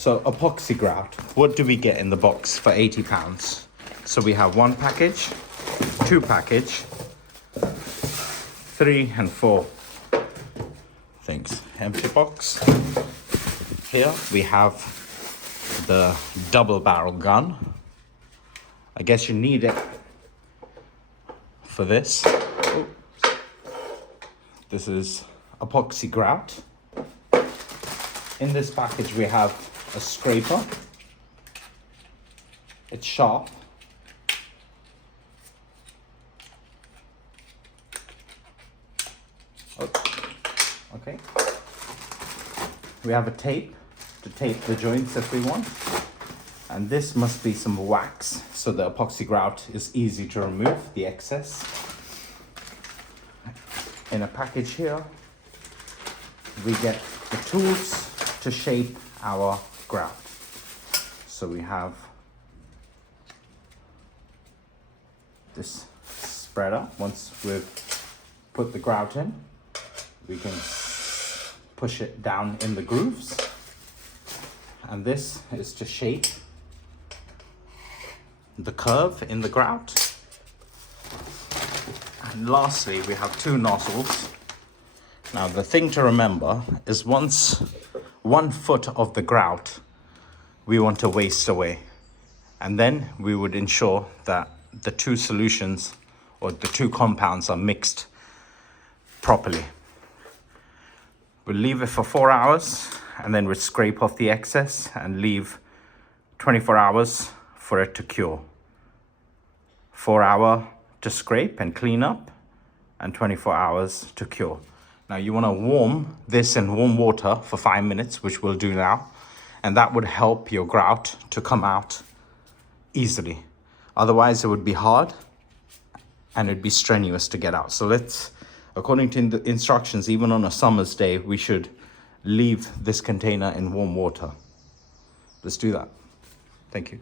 So epoxy grout, what do we get in the box for £80? So we have 1 package, 2 package, 3 and 4 things. Empty box. Here we have the double barrel gun. I guess you need it for this. This is epoxy grout. In this package we have a scraper. It's sharp. Okay. We have a tape to tape the joints if we want. And this must be some wax, so the epoxy grout is easy to remove the excess. In a package here, we get the tools to shape our grout. So we have this spreader. Once we've put the grout in, we can push it down in the grooves. And this is to shape the curve in the grout. And lastly, we have 2 nozzles. Now the thing to remember is once 1 foot of the grout we want to waste away, and then we would ensure that the 2 solutions or the 2 compounds are mixed properly. We'll leave it for 4 hours and then we'll scrape off the excess and leave 24 hours for it to cure. 4 hours to scrape and clean up, and 24 hours to cure. Now you want to warm this in warm water for 5 minutes, which we'll do now, and that would help your grout to come out easily. Otherwise it would be hard and it'd be strenuous to get out. So let's, according to the instructions, even on a summer's day, we should leave this container in warm water. Let's do that. Thank you.